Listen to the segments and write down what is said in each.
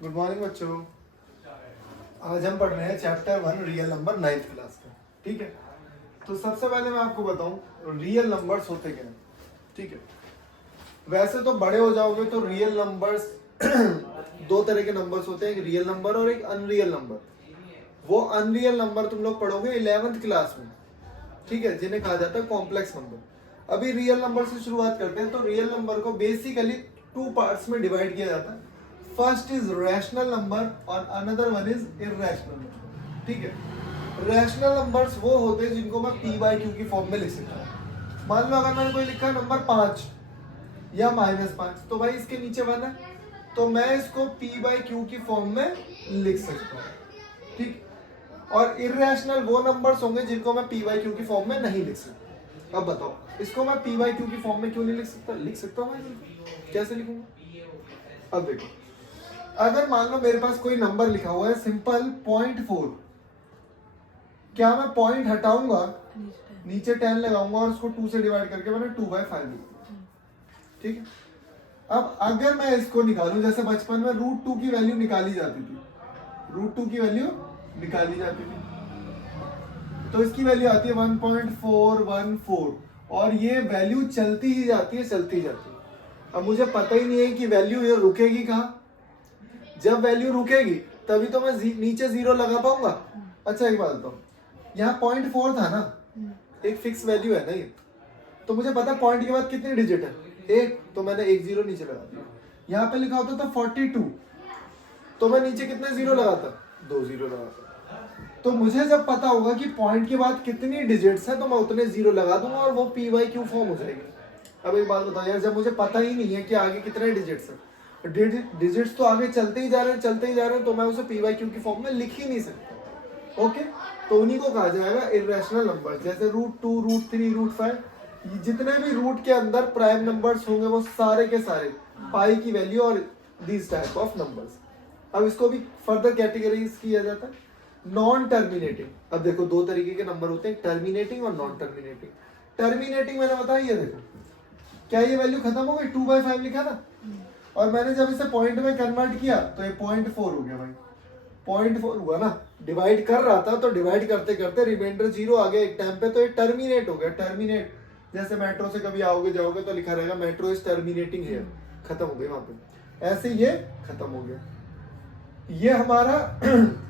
Good morning बच्चों। आज हम पढ़ रहे हैं chapter 1 real number 9th class का। ठीक है, तो सबसे पहले मैं आपको बताऊं रियल नंबर्स होते क्या हैं। ठीक है, वैसे तो बड़े हो जाओगे तो रियल नंबर्स दो तरह के नंबर्स होते हैं, एक रियल नंबर और एक अनरियल नंबर। वो अनरियल नंबर तुम लोग पढ़ोगे 11th क्लास में, ठीक है, जिन्हें कहा जाता है कॉम्प्लेक्स नंबर। अभी रियल नंबर से शुरुआत करते हैं। तो रियल नंबर को बेसिकली 2 पार्ट्स में डिवाइड किया जाता है। फर्स्ट इज रैशनल नंबर और another one is irrational number. ठीक है, रैशनल नंबर्स वो होते हैं जिनको मैं p/q की फॉर्म में लिख सकता हूँ। मान लो अगर मैंने कोई लिखा नंबर 5 या -5, तो भाई इसके नीचे 1 है, तो मैं इसको p/q की फॉर्म में लिख सकता हूँ। ठीक, और इररेशनल वो नंबर्स होंगे जिनको मैं p/q की फॉर्म में नहीं लिख सकता। अब बताओ इसको मैं p/q की फॉर्म में क्यों नहीं लिख सकता? लिख सकता हूँ मैं, कैसे लिखूंगा? अब देखो, अगर मान लो मेरे पास कोई नंबर लिखा हुआ है सिंपल 0.4, क्या मैं पॉइंट हटाऊंगा, नीचे 10 लगाऊंगा और उसको 2 से डिवाइड करके मैंने 2/5 लिखा। ठीक है, अब अगर मैं इसको निकालूं, जैसे बचपन में √2 की वैल्यू निकाली जाती थी, √2 की वैल्यू निकाली जाती थी, तो इसकी वैल्यू आती है 1.414 और ये वैल्यू चलती ही जाती है, चलती ही जाती है। अब मुझे पता ही नहीं है कि वैल्यू ये रुकेगी कहाँ। जब वैल्यू रुकेगी तभी तो मैं नीचे 0 लगा पाऊंगा। अच्छा एक बात बताओ, यहाँ 0.4 था ना, एक फिक्स वैल्यू है ना ये, तो मुझे पता पॉइंट के बाद कितनी डिजिट है, 1, तो मैंने 1 0 नीचे लगा दिया। यहाँ पे लिखा होता था 42, तो मैं नीचे कितने 0 लगाता? 2 0 लगाता। तो मुझे जब पता होगा कि पॉइंट के बाद कितनी डिजिट्स है तो मैं उतने 0 लगा दूंगा और वो p/q फॉर्म हो जाएगी। अब एक बात बताओ यार, जब मुझे पता ही नहीं है कि आगे कितने डिजिट्स है, डिजिट्स तो आगे चलते ही जा रहे हैं, चलते ही जा रहे हैं, तो मैं उसे p/q की फॉर्म में लिख ही नहीं सकता। ओके, तो उन्हीं को कहा जाएगा इररेशनल नंबर। जैसे √2, √3, √5, जितने भी रूट के अंदर प्राइम नंबर्स होंगे वो सारे के सारे पाई की वैल्यू और दीज टाइप ऑफ नंबर्स। अब इसको भी फर्दर कैटेगराइज किया जाता है। नॉन टर्मिनेटिंग, अब देखो 2 तरीके के नंबर होते हैं, टर्मिनेटिंग और नॉन टर्मिनेटिंग। टर्मिनेटिंग मैंने बताया, ये देखो क्या ये वैल्यू खत्म हो गई, 2/5 लिखा था, और मैंने जब इसे पॉइंट में कन्वर्ट किया तो ये 0.4 हो गया। भाई 0.4 हुआ ना, डिवाइड कर रहा था तो डिवाइड करते करते रिमाइंडर 0 आ गया एक टाइम पे, तो ये टर्मिनेट हो गया। टर्मिनेट, जैसे मेट्रो से कभी आओगे जाओगे तो लिखा रहेगा मेट्रो इज टर्मिनेटिंग हियर, खत्म हो गई वहां पे, ऐसे ये खत्म हो गया। ये हमारा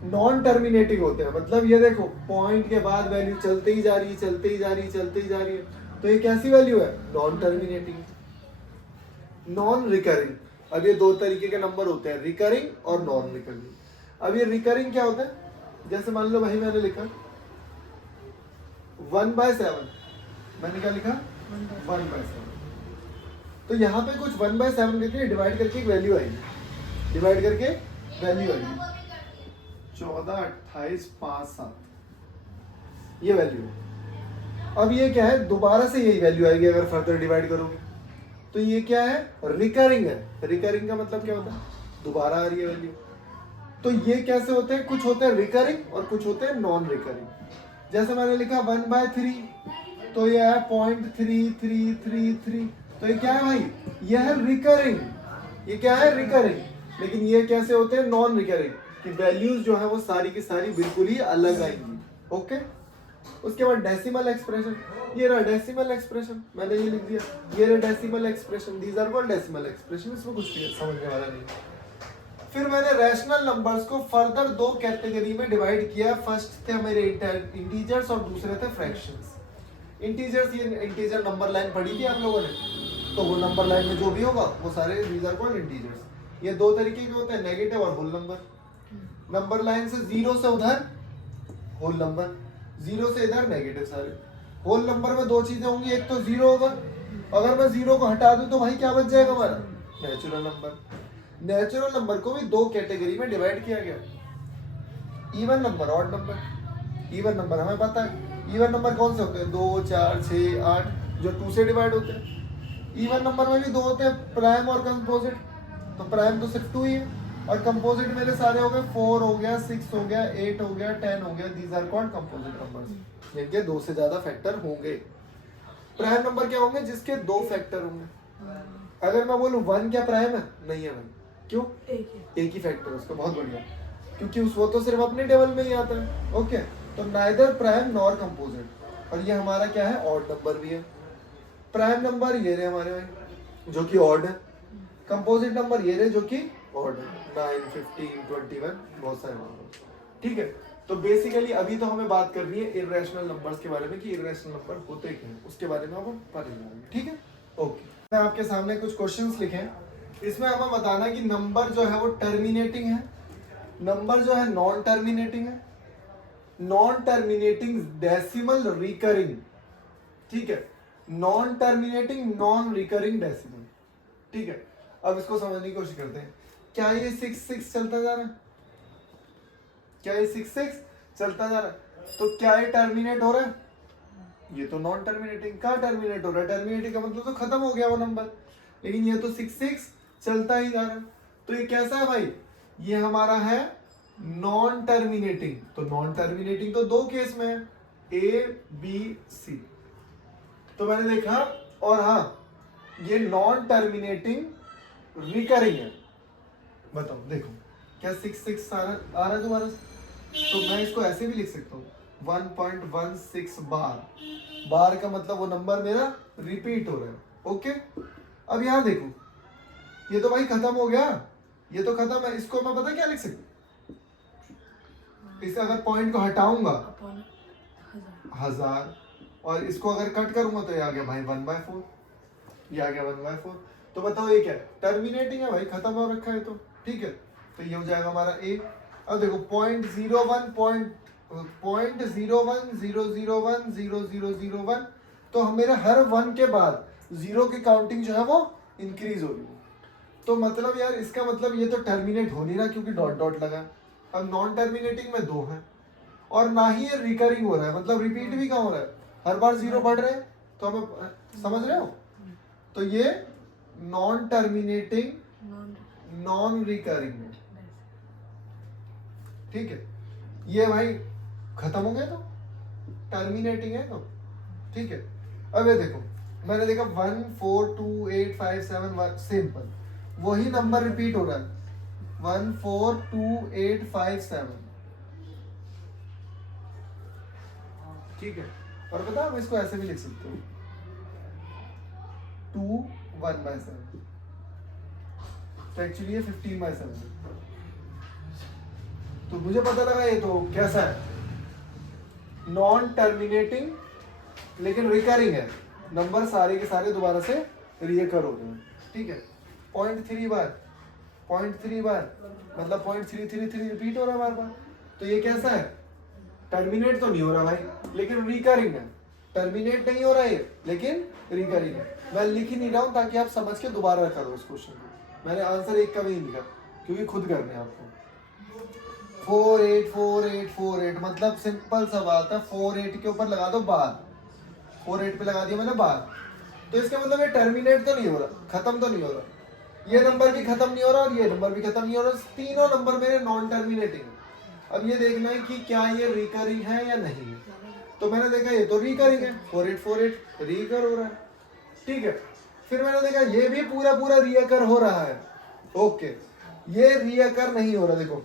नॉन टर्मिनेटिंग होते हैं, मतलब ये देखो पॉइंट के बाद वैल्यू चलते ही जा रही है, चलते ही जा रही है, चलते ही जा रही है, तो ये कैसी वैल्यू है? Non terminating. नॉन रिकरिंग, अब ये 2 तरीके के नंबर होते हैं, रिकरिंग और नॉन रिकरिंग। अब ये रिकरिंग क्या होता है? जैसे मान लो भाई मैंने लिखा 1/7, मैंने क्या लिखा 1/7, तो यहाँ पे कुछ 1/7 करके डिवाइड करके एक वैल्यू आएगी, डिवाइड करके वैल्यू आएगी 14, 28, 5, 7, ये वैल्यू है। अब ये क्या है, दोबारा से यही वैल्यू आएगी अगर फर्दर डिवाइड करोगे, तो ये क्या है? रिकरिंग है। रिकरिंग का मतलब क्या होता है? दोबारा आ रही है वैल्यू। तो ये कैसे होते हैं? कुछ होते हैं रिकरिंग और कुछ होते हैं नॉन रिकरिंग। जैसे मैंने लिखा 1/3, तो ये है 0.3333, तो ये क्या है भाई? ये है रिकरिंग। ये क्या है? रिकरिंग। लेकिन ये कैसे होते हैं? नॉन रिकरिंग, कि वैल्यूज जो है वो सारी की सारी बिल्कुल ही अलग आएंगी। ओके, उसके बाद डेसिमल एक्सप्रेशन, ये रहा डेसिमल एक्सप्रेशन, मैंने ये लिख दिया, ये रहा decimal expression, these are called decimal expression, इसमें कुछ भी समझने वाला नहीं। फिर मैंने रैशनल नंबर्स को फर्दर 2 कैटेगरी में डिवाइड किया। फर्स्ट थे मेरे इंटीजर्स और दूसरे थे फ्रैक्शंस। इंटीजर्स, ये इंटीजर नंबर लाइन पढ़ी थी आप लोगों ने, तो वो नंबर लाइन में जो भी होगा वो सारे दीज आर कॉल्ड इंटीजर्स। ये 2 तरीके के होते हैं, नेगेटिव और होल नंबर। नंबर लाइन से 0 से उधर होल नंबर, 0 से इधर नेगेटिव सारे। होल नंबर में 2 चीजें होंगी, एक तो 0 होगा, अगर मैं 0 को हटा दूं तो भाई क्या बच जाएगा हमारा? Natural number. नेचुरल नंबर को भी 2 कैटेगरी में डिवाइड किया गया, even number, odd number. Even number हमें पता है, इवन नंबर कौन से होते हैं? 2, 4, 6, 8, जो 2 से डिवाइड होते हैं। इवन नंबर में भी 2 होते हैं, प्राइम और कंपोजिट। तो प्राइम तो सिर्फ 2 ही है, और कंपोजिट मेरे सारे हो गए 4 हो गया, 6 हो गया, 8 हो गया, 10 हो गया, these are called composite numbers, जिनके 2 से ज्यादा फैक्टर होंगे। प्राइम नंबर क्या होंगे? जिसके 2 फैक्टर होंगे। अगर मैं बोलूं 1 क्या प्राइम है? नहीं है भाई, क्यों? एक ही फैक्टर उसका, बहुत बढ़िया, क्योंकि वो तो सिर्फ अपने टेबल में ही आता है। ओके, तो नाइदर प्राइम नॉर कंपोजिट, और ये हमारा क्या है, ऑड नंबर भी है। प्राइम नंबर ये रहे हमारे भाई जो कि ऑड है, कंपोजिट नंबर ये रहे जो कि ऑड है, 9, 15, 21, बहुत सारे नंबर। ठीक है, तो बेसिकली अभी तो हमें बात करनी है इर्रेशनल नंबर्स के बारे में कि इर्रेशनल नंबर होते क्या हैं, उसके बारे में हम पढ़ेंगे। ठीक है, ओके। मैं आपके सामने कुछ क्वेश्चंस लिखे हैं, इसमें हमें बताना है कि नंबर जो है वो टर्मिनेटिंग है, नंबर जो है नॉन टर्मिनेटिंग है, नॉन टर्मिनेटिंग डेसिमल रिकरिंग। ठीक है, non terminating non recurring decimal. ठीक है, अब इसको समझने की कोशिश करते हैं। क्या ये 6 चलता जा रहा है? क्या ये 6 चलता जा रहा है? तो क्या ये टर्मिनेट हो रहा है? ये तो नॉन टर्मिनेटिंग। का टर्मिनेट हो रहा है? टर्मिनेटिंग का मतलब तो खत्म हो गया वो नंबर, लेकिन ये तो 6 चलता ही जा रहा है। तो ये कैसा है भाई? ये हमारा है नॉन टर्मिनेटिंग। तो नॉन टर्मिनेटिंग तो दो केस में है, ए बी सी। तो मैंने देखा, और हाँ ये नॉन टर्मिनेटिंग रिकरिंग है। बताओ, देखो क्या 6 आ रहा है दोबारा से? तो मैं इसको ऐसे भी लिख सकता हूँ 1.16 बार। बार का मतलब वो नंबर मेरा रिपीट हो रहा है। ओके, अब यहाँ देखो, ये तो भाई खत्म हो गया, ये तो खत्म है। इसको मैं पता क्या लिख सकता हूँ? इसे अगर पॉइंट को हटाऊंगा 1000, और इसको अगर कट करूंगा तो ये आ गया भाई 1/4, ये आ गया 1/4। तो बताओ ये क्या है? टर्मिनेटिंग है भाई, खत्म हो रखा है। तो ठीक है, तो ये हो जाएगा हमारा ए। अब देखो 0.0100100001, तो मेरे हर 1 के बाद 0 की काउंटिंग जो है वो इंक्रीज हो रही है। तो मतलब यार इसका मतलब ये तो टर्मिनेट हो नहीं रहा क्योंकि डॉट डॉट लगा। अब नॉन टर्मिनेटिंग में 2 है, और ना ही ये रिकरिंग हो रहा है, मतलब रिपीट भी कहाँ हो रहा है, हर बार 0 बढ़ रहे हैं। तो हमें समझ रहे हो? तो ये नॉन टर्मिनेटिंग नॉन रिकरिंग है। ठीक है, ये भाई खत्म हो गया तो टर्मिनेटिंग है। तो ठीक है, अब ये देखो, मैंने देखा 1428571, सिंपल वही नंबर रिपीट हो रहा है 1428557। ठीक है, और पता आप इसको ऐसे भी लिख सकते हो 2 1/7, तो एक्चुअली ये 15/7। तो मुझे पता लगा ये तो कैसा है, नॉन टर्मिनेटिंग लेकिन रिकरिंग है, नंबर सारे के सारे दोबारा से रिकर हो रहे हैं। ठीक है, 0.3 बार मतलब 0.333 रिपीट हो रहा है बार बार। तो ये कैसा है? टर्मिनेट तो नहीं हो रहा भाई, लेकिन रिकरिंग है। टर्मिनेट नहीं हो रहा है लेकिन रिकरिंग है। मैं लिख ही नहीं रहा हूं ताकि आप समझ के दोबारा करो इस क्वेश्चन को। मैंने आंसर एक का भी नहीं लिखा क्योंकि खुद करने हैं आपको। 484848 मतलब सिंपल सा बात है, 48 के ऊपर लगा दो बार, 48 पे लगा दिया मैंने बार। तो इसका मतलब ये टर्मिनेट तो नहीं हो रहा, खत्म तो नहीं हो रहा, ये नंबर भी खत्म नहीं हो रहा और ये नंबर भी खत्म नहीं हो रहा, तीनों नंबर मेरे नॉन टर्मिनेटिंग। अब ये देखना है कि क्या ये रिकरिंग है या नहीं है। तो मैंने देखा ये तो रिकरिंग है, 4848 रिकर हो रहा है। ठीक है, फिर मैंने देखा ये भी पूरा पूरा रिकर हो रहा है। ओके, ये रिकर नहीं हो रहा, देखो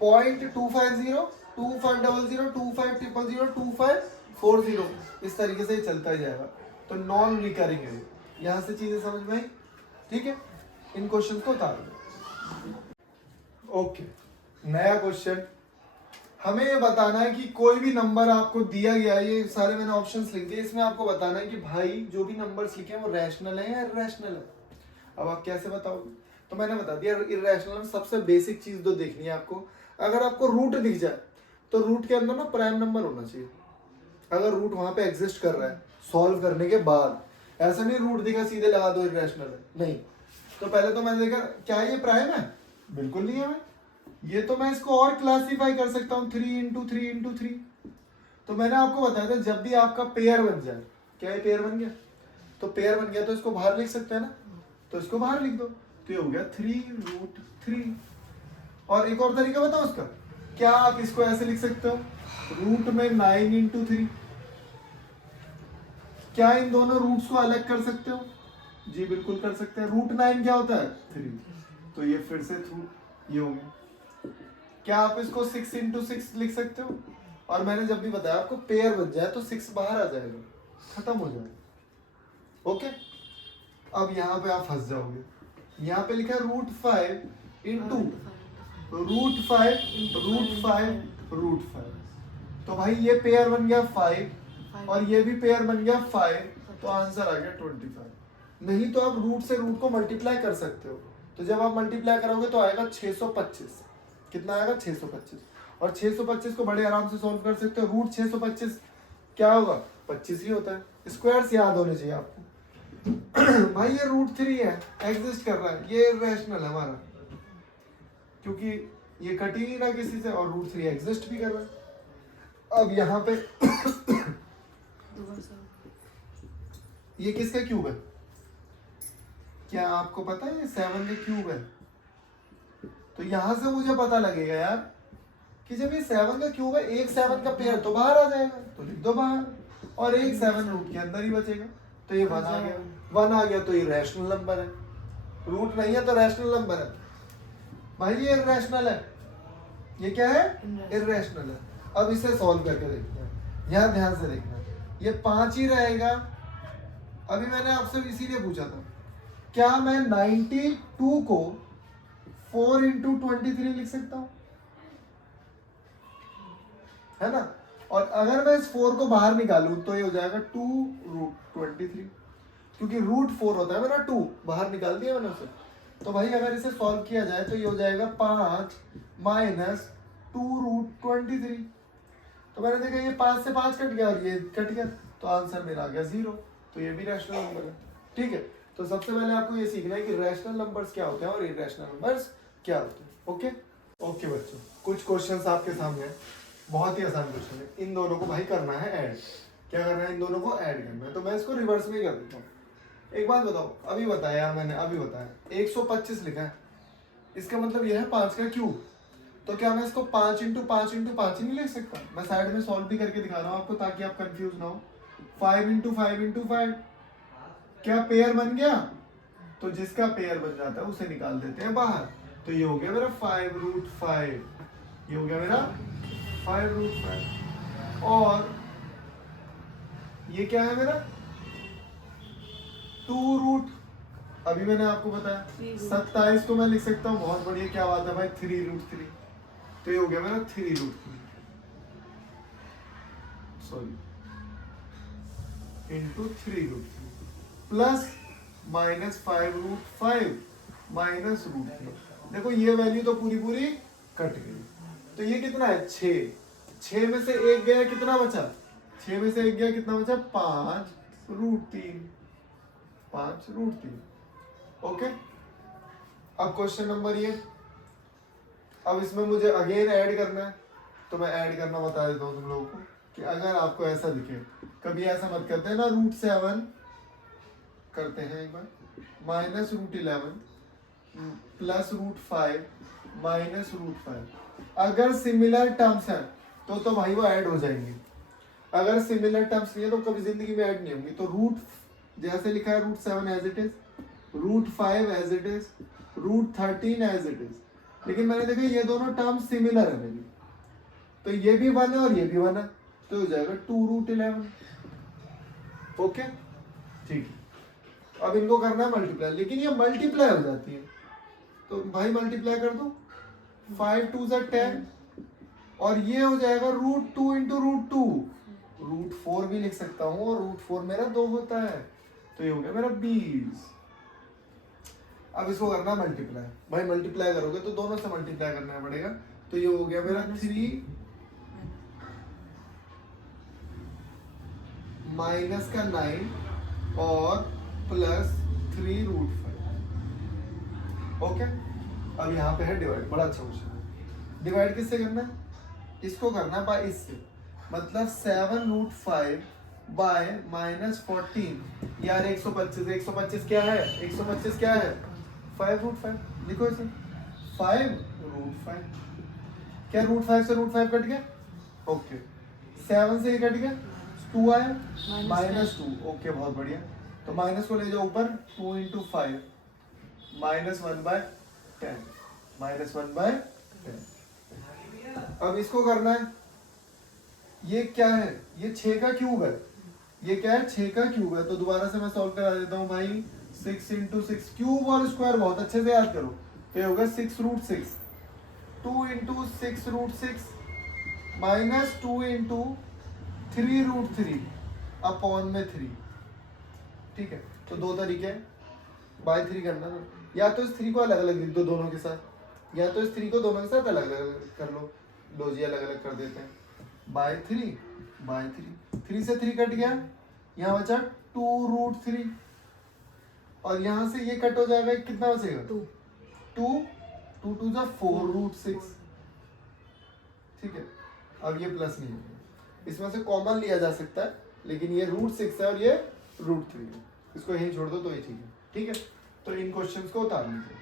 0.250 2500 2500 2540 इस तरीके से चलता ही जाएगा। तो नॉन रिकरिंग है। यहां से चीजें समझ में आई? ठीक है, इन क्वेश्चन को उतार दो। ओके, नया क्वेश्चन, हमें ये बताना है कि कोई भी नंबर आपको दिया गया है, ये सारे मैंने ऑप्शंस लिख दिए, इसमें आपको बताना है कि भाई जो भी नंबर्स लिखे हैं वो रैशनल है या इररेशनल है। अब आप कैसे बताओगे? तो मैंने बता दिया, इररेशनल में सबसे बेसिक चीज जो देखनी है आपको, अगर आपको रूट दिख जाए तो रूट के अंदर ना प्राइम नंबर होना चाहिए। अगर रूट वहां पे एग्जिस्ट कर रहा है सॉल्व करने के बाद, ऐसा नहीं रूट दिखा सीधे लगा दो इररेशनल है, नहीं। तो पहले तो मैंने देखा क्या ये प्राइम है, बिल्कुल नहीं है। ये तो मैं इसको और क्लासिफाई कर सकता हूँ 3 × 3 × 3। तो मैंने आपको बताया था जब भी आपका पेयर बन जाए, क्या ये पेयर बन गया? तो पेयर बन गया तो इसको बाहर लिख सकते हैं ना, तो इसको बाहर लिख दो, तो ये हो गया 3√3। और एक और तरीका बताओ उसका, क्या आप इसको ऐसे लिख सकते हो रूट में 9 × 3। क्या इन दोनों रूट्स को अलग कर सकते हो? जी बिल्कुल कर सकते हैं। √9 क्या होता है? 3। तो ये फिर से थ्रू ये हो गया। क्या आप इसको 6 इंटू 6 लिख सकते हो? और मैंने जब भी बताया आपको पेयर बन जाए तो 6 बाहर आ जाएगा, खत्म हो जाएगा। ओके, अब यहाँ पे आप फंस जाओगे। यहाँ पे लिखा है √5 इंटू √5 तो भाई ये पेयर बन गया 5 और ये भी पेयर बन गया 5, तो आंसर आ गया 25। नहीं तो आप रूट से रूट को मल्टीप्लाई कर सकते हो। तो जब आप मल्टीप्लाई करोगे तो आएगा 625। कितना आएगा? 625। और 625 को बड़े आराम से सॉल्व कर सकते हो। √625 क्या होगा? 25 ही होता है। स्क्वायर्स याद होने चाहिए आपको। भाई ये √3 है, एग्जिस्ट कर रहा है, ये इरेशनल है हमारा, क्योंकि ये कट ही नहीं रहा किसी से, और √3 एग्जिस्ट भी कर रहा है। अब यहाँ पे ये किसका क्यूब है? क्या आपको पता है? ये 7 का क्यूब है। तो यहां से मुझे पता लगेगा यार कि जब ये 7 का क्यूब है, एक 7 का पेयर तो बाहर आ जाएगा, तो लिख दो बाहर, और एक 7 रूट के अंदर ही बचेगा। तो ये 1 आ गया, 1 आ गया तो ये रैशनल नंबर है। रूट नहीं है तो रैशनल नंबर है। भाई ये इरेशनल है, ये क्या है? इरेशनल है। अब इसे सॉल्व करके देखते हैं। यहाँ ध्यान से देखना, ये 5 ही रहेगा। अभी मैंने आपसे इसीलिए पूछा था, क्या मैं 92 को 4 इंटू 23 लिख सकता हूँ? है ना? और अगर मैं इस 4 को बाहर निकालूं तो ये हो जाएगा 2√23, क्योंकि √4 होता है मेरा 2, बाहर निकाल दिया मैंने उसे। तो भाई अगर इसे सॉल्व किया जाए तो ये हो जाएगा 5 माइनस 2√23। तो मैंने देखा ये 5 से 5 कट गया और ये कट गया, तो आंसर मेरा आ गया 0। तो ये भी रैशनल नंबर है। ठीक है, तो सबसे पहले आपको ये सीखना है कि रैशनल नंबर्स क्या होते हैं और इरेशनल नंबर्स क्या होते हैं। ओके ओके बच्चों, कुछ क्वेश्चंस आपके सामने हैं, बहुत ही आसान क्वेश्चन है। इन दोनों को भाई करना है ऐड। क्या करना है? इन दोनों को ऐड करना है। तो मैं इसको रिवर्स में कर देता हूँ। एक बात बताओ, अभी बताया मैंने, अभी बताया 125 लिखा है, इसका मतलब यह है 5 का क्यूब। तो क्या मैं इसको 5 इंटू 5 इंटू 5 ही नहीं लिख सकता? मैं साइड में सॉल्व भी करके दिखा रहा हूँ आपको, ताकि आप कंफ्यूज ना हो। 5 इंटू 5 इंटू 5, क्या पेयर बन गया? तो जिसका पेयर बन जाता है उसे निकाल देते हैं बाहर। तो ये हो गया मेरा 5√5, ये हो गया मेरा 5√5। और ये क्या है मेरा? 2 अभी मैंने आपको बताया 27 को मैं लिख सकता हूँ। बहुत बढ़िया, क्या बात है भाई, 3√3। तो ये हो गया मेरा 3√3 sorry into 3√3 plus minus 5√5 minus √3। देखो ये वैल्यू तो पूरी पूरी कट गई। तो ये कितना है? 6 में से एक गया, कितना बचा? 6 में से एक गया, कितना बचा? 5√3, 5√3। ओके, अब क्वेश्चन नंबर ये, अब इसमें मुझे अगेन ऐड करना है। तो मैं ऐड करना बता देता हूँ तुम लोगों को, कि अगर आपको ऐसा दिखे, कभी ऐसा मत करते हैं ना, √7 करते हैं एक बार, माइनस √11 प्लस √5 माइनस √5। अगर सिमिलर टर्म्स हैं तो भाई वो ऐड हो जाएंगे। अगर सिमिलर टर्म्स नहीं है तो कभी जिंदगी में ऐड नहीं होंगी। तो रूट जैसे लिखा है √7 as it is, √5 as it is, √13 as it is. लेकिन मैंने देखा ये दोनों टर्म सिमिलर है मेरी, तो ये भी 1 है और ये भी 1 है, तो हो जाएगा 2√11। ओके ठीक है, अब इनको करना है मल्टीप्लाई, लेकिन ये मल्टीप्लाई हो जाती है, तो भाई मल्टीप्लाई कर दो। 5 2 ज़ा 10, और ये हो जाएगा √2 इंटू √2, √4 भी लिख सकता हूँ, और √4 मेरा 2 होता है, तो ये हो गया मेरा 20। अब इसको करना मल्टीप्लाई। भाई मल्टीप्लाई करोगे तो दोनों से मल्टीप्लाई करना पड़ेगा। तो ये हो गया मेरा 3 माइनस का 9 और प्लस 3√5। ओके, अब यहाँ पे है डिवाइड। बड़ा अच्छा क्वेश्चन है। डिवाइड किससे करना है? इसको करना है बाय इससे, मतलब 7√5 बाय -14। यार 125 क्या है? 125 क्या है? 5√5। लिखो इसे 5√5। क्या √5 से √5 कट गया? ओके, 7 से ये कट गया, 2 आया, -2। ओके बहुत बढ़िया। तो माइनस को ले जाओ ऊपर, 2 इंटू 5 -1/10 -1/10। अब इसको करना है, ये क्या है, ये 6 का क्यूब है, ये क्या है 6 का क्यूब है। तो दोबारा से मैं सॉल्व करा देता हूँ भाई। 6 इंटू 6, क्यूब और स्क्वायर बहुत अच्छे से याद करो, तो ये होगा 6√6। 2 इंटू 6√6 माइनस 2 इंटू 3√3 अपॉन में 3। ठीक है, तो दो तरीके हैं बाय 3 करना है। या तो इस 3 को अलग अलग लिख दो दोनों के साथ, या तो इस 3 को दोनों के साथ अलग अलग कर लो। लो जी अलग अलग कर देते हैं, बाय 3 3 से 3 कट गया, यहाँ बचा 2√3 और यहाँ से ये कट हो जाएगा, कितना बचेगा 2 2 जा 4√6। ठीक है, अब ये प्लस नहीं है, इसमें से कॉमन लिया जा सकता है, लेकिन ये √6 है और ये √3 है, इसको यहीं छोड़ दो तो ये ठीक है। ठीक है, तो इन क्वेश्चंस को उतार लीजिए।